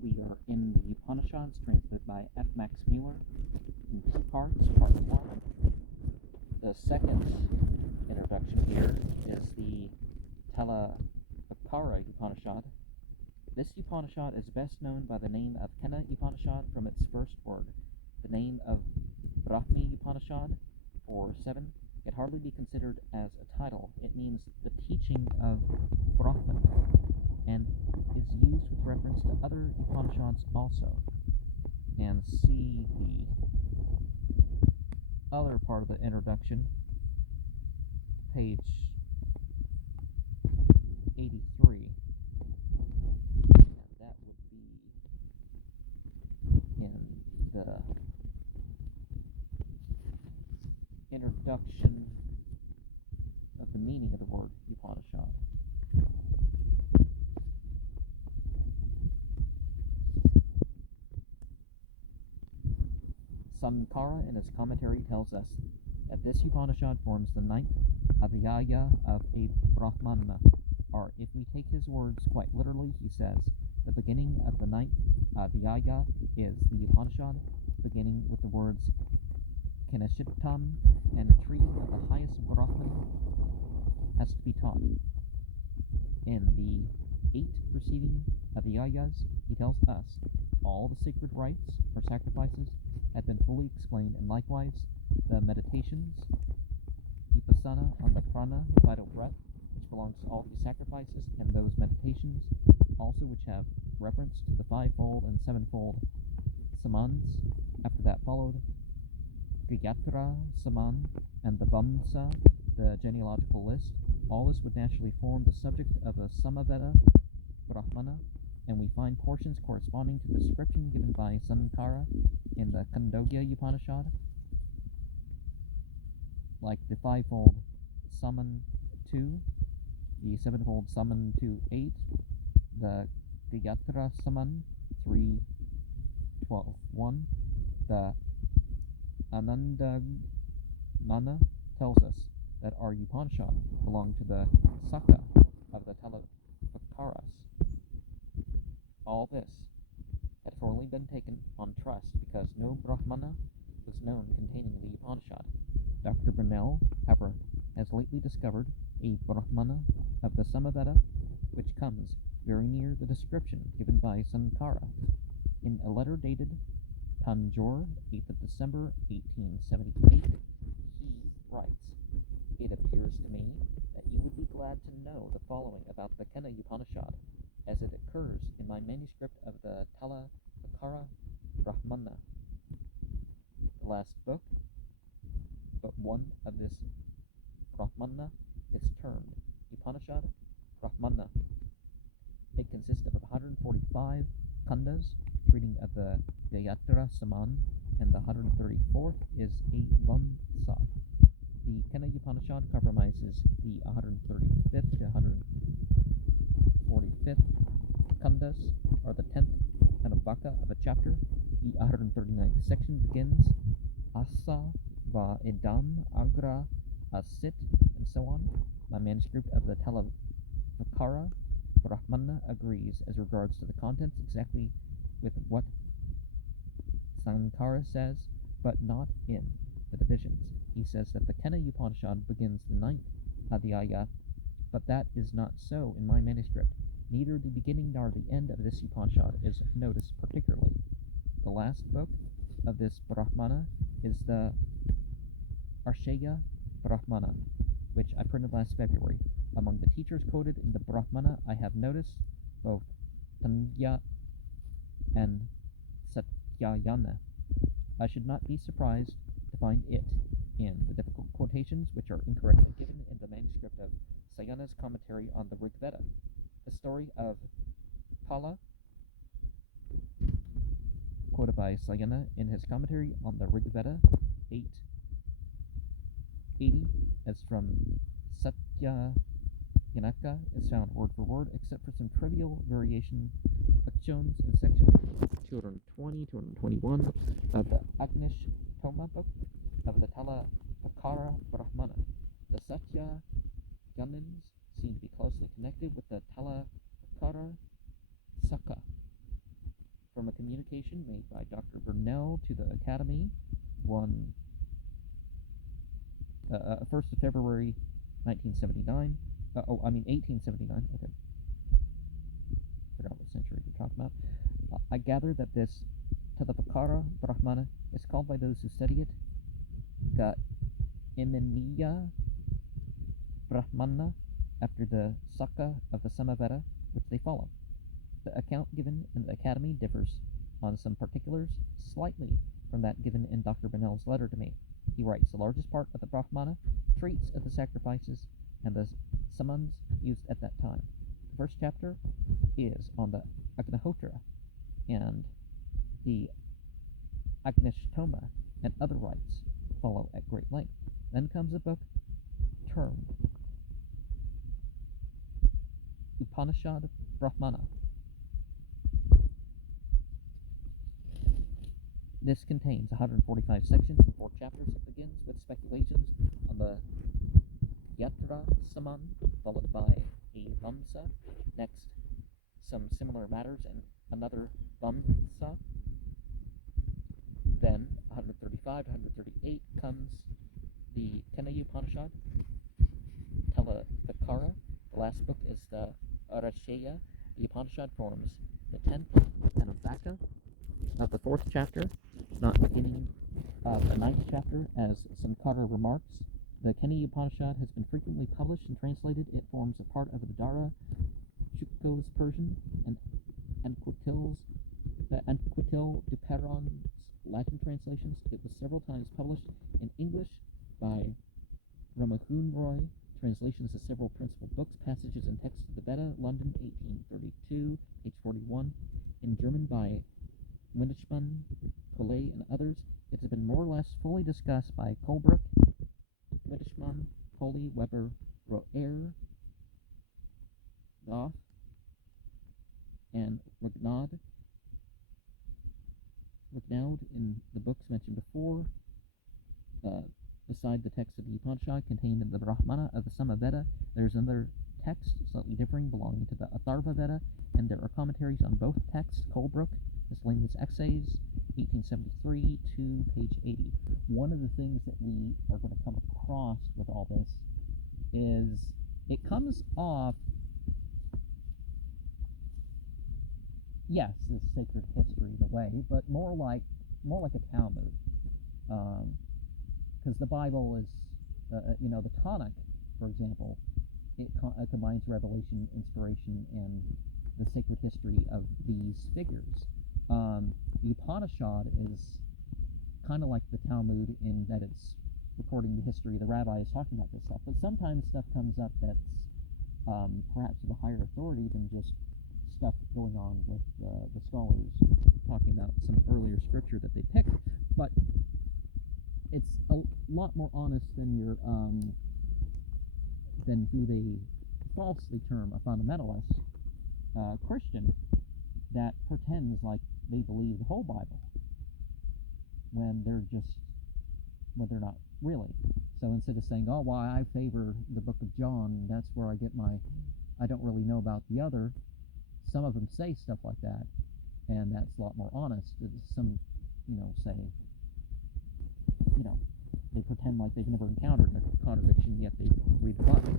We are in the Upanishads, translated by F. Max Muller, in two parts. Part 1. The second introduction here is the Talavakara Upanishad. This Upanishad is best known by the name of Kena Upanishad from its first word. The name of Brahmi Upanishad, or 7, can hardly be considered as a title. It means the teaching of Brahman, and is used with reference to other Upanishads also. And see the other part of the introduction, page 83. And that would be in the introduction of the meaning of the word Upanishad. Sankara, in his commentary, tells us that this Upanishad forms the 9th adhyaya of a Brahmana, or if we take his words quite literally, he says, the beginning of the 9th adhyaya is the Upanishad, beginning with the words Kineshittam, and treating of the highest Brahman has to be taught. In the 8 preceding adhyayas, he tells us all the sacred rites or sacrifices had been fully explained, and likewise the meditations, vipassana on the prana, vital breath, which belongs to all these sacrifices, and those meditations also which have reference to the 5-fold and 7-fold samans. After that followed Gayatra Saman and the Vamsa, the genealogical list. All this would naturally form the subject of a Samaveda Brahmana, and we find portions corresponding to the description given by Sankara in the Khandogya Upanishad, like the 5-fold Saman 2, the 7-fold Saman 2:8, the Gayatra Saman 3:12:1. The Anandagmana tells us that our Upanishad belong to the Saka of the Talavakaras. All this had formerly been taken on trust because no Brahmana was known containing the Upanishad. Dr. Brunel, however, has lately discovered a Brahmana of the Samaveda, which comes very near the description given by Sankara. In a letter dated Tanjore, 8th of December, 1878, he writes, "It appears to me that you would be glad to know the following about the Kena Upanishad, as it occurs in my manuscript of the Talavakara Brahmana. The last book, but one of this Brahmana, is termed Upanishad Brahmana. It consists of 145 khandas, treating of the Gayatra Saman, and the 134th is a Vamsa. The Kena Upanishad comprises the 135th to 145th khandas, or the 10th Anavaka of a chapter. The 139th section begins Asa va idam agra asit, and so on. My manuscript of the Talavakara Brahmana agrees as regards to the contents exactly with what Sankara says, but not in the divisions. He says that the Kena Upanishad begins the 9th adhyaya, but that is not so in my manuscript. Neither the beginning nor the end of this Upanishad is noticed particularly. The last book of this Brahmana is the Arsheya Brahmana, which I printed last February. Among the teachers quoted in the Brahmana, I have noticed both Tanya and Satyayana. I should not be surprised to find it in the difficult quotations which are incorrectly given in the manuscript of Sayana's commentary on the Rig Veda. The story of Pala, quoted by Sayana in his commentary on the Rig Veda 880, as from Satyayanaka, is found word for word, except for some trivial variation shown in section 220, 221 of the Agnish Toma book of the Talavakara Brahmana. The Satyayanins seem to be closely connected with the Talavakara Saka from a communication made by Dr. Burnell to the Academy on 1st of February 1879. Okay. Forgot what century we're talking about. I gather that this Talavakara Brahmana is called by those who study it Ga Imaniya Brahmana, after the Saka of the Samaveda, which they follow. The account given in the Academy differs on some particulars slightly from that given in Dr. Burnell's letter to me. He writes, the largest part of the Brahmana treats of the sacrifices and the summons used at that time. The first chapter is on the Agnihotra and the Agnishtoma and other rites follow at great length. Then comes a book termed Upanishad Brahmana. This contains 145 sections and 4 chapters. It begins with speculations on the Yatra Saman, followed by a Vamsa. Next, some similar matters and another Vamsa. Then, 135 to 138 comes the Kenaya Upanishad, Talavakara. The last book is the Arashaya. The Upanishad forms the 10th Talavakara of the 4th chapter, not beginning of the 9th chapter, as some Carter remarks. The Kenaya Upanishad has been frequently published and translated. It forms a part of the Dara Shukko's Persian and Anquetil Duperon's Latin translations. It was several times published in English by Ramahun Roy. Translations of several principal books, passages, and texts of the Veda, London, 1832, page 41. In German by Windschmann, Collet, and others. It has been more or less fully discussed by Colebrook, Windschmann, Coley, Weber, Roer, Goff, and Regnaud in the books mentioned before. Beside the text of the Upanishad contained in the Brahmana of the Samaveda, there's another text slightly differing belonging to the Atharva Veda, and there are commentaries on both texts. Colebrook, Miscellaneous Essays, 1873 to page 80. One of the things that we are going to come across with all this is it comes off, yes, this sacred history in a way, but more like a Talmud. Because the Bible is, the Tanakh, for example, it combines revelation, inspiration, and the sacred history of these figures. The Upanishad is kind of like the Talmud in that it's recording the history of the rabbis talking about this stuff, but sometimes stuff comes up that's perhaps of a higher authority than just stuff going on with the scholars talking about some earlier scripture that they picked, but it's a lot more honest than than who they falsely term a fundamentalist Christian that pretends like they believe the whole Bible when they're not really. So instead of saying, oh, well, I favor the book of John, that's where I get I don't really know about the other, some of them say stuff like that, and that's a lot more honest. Some, say, they pretend like they've never encountered a contradiction, yet they read the Bible.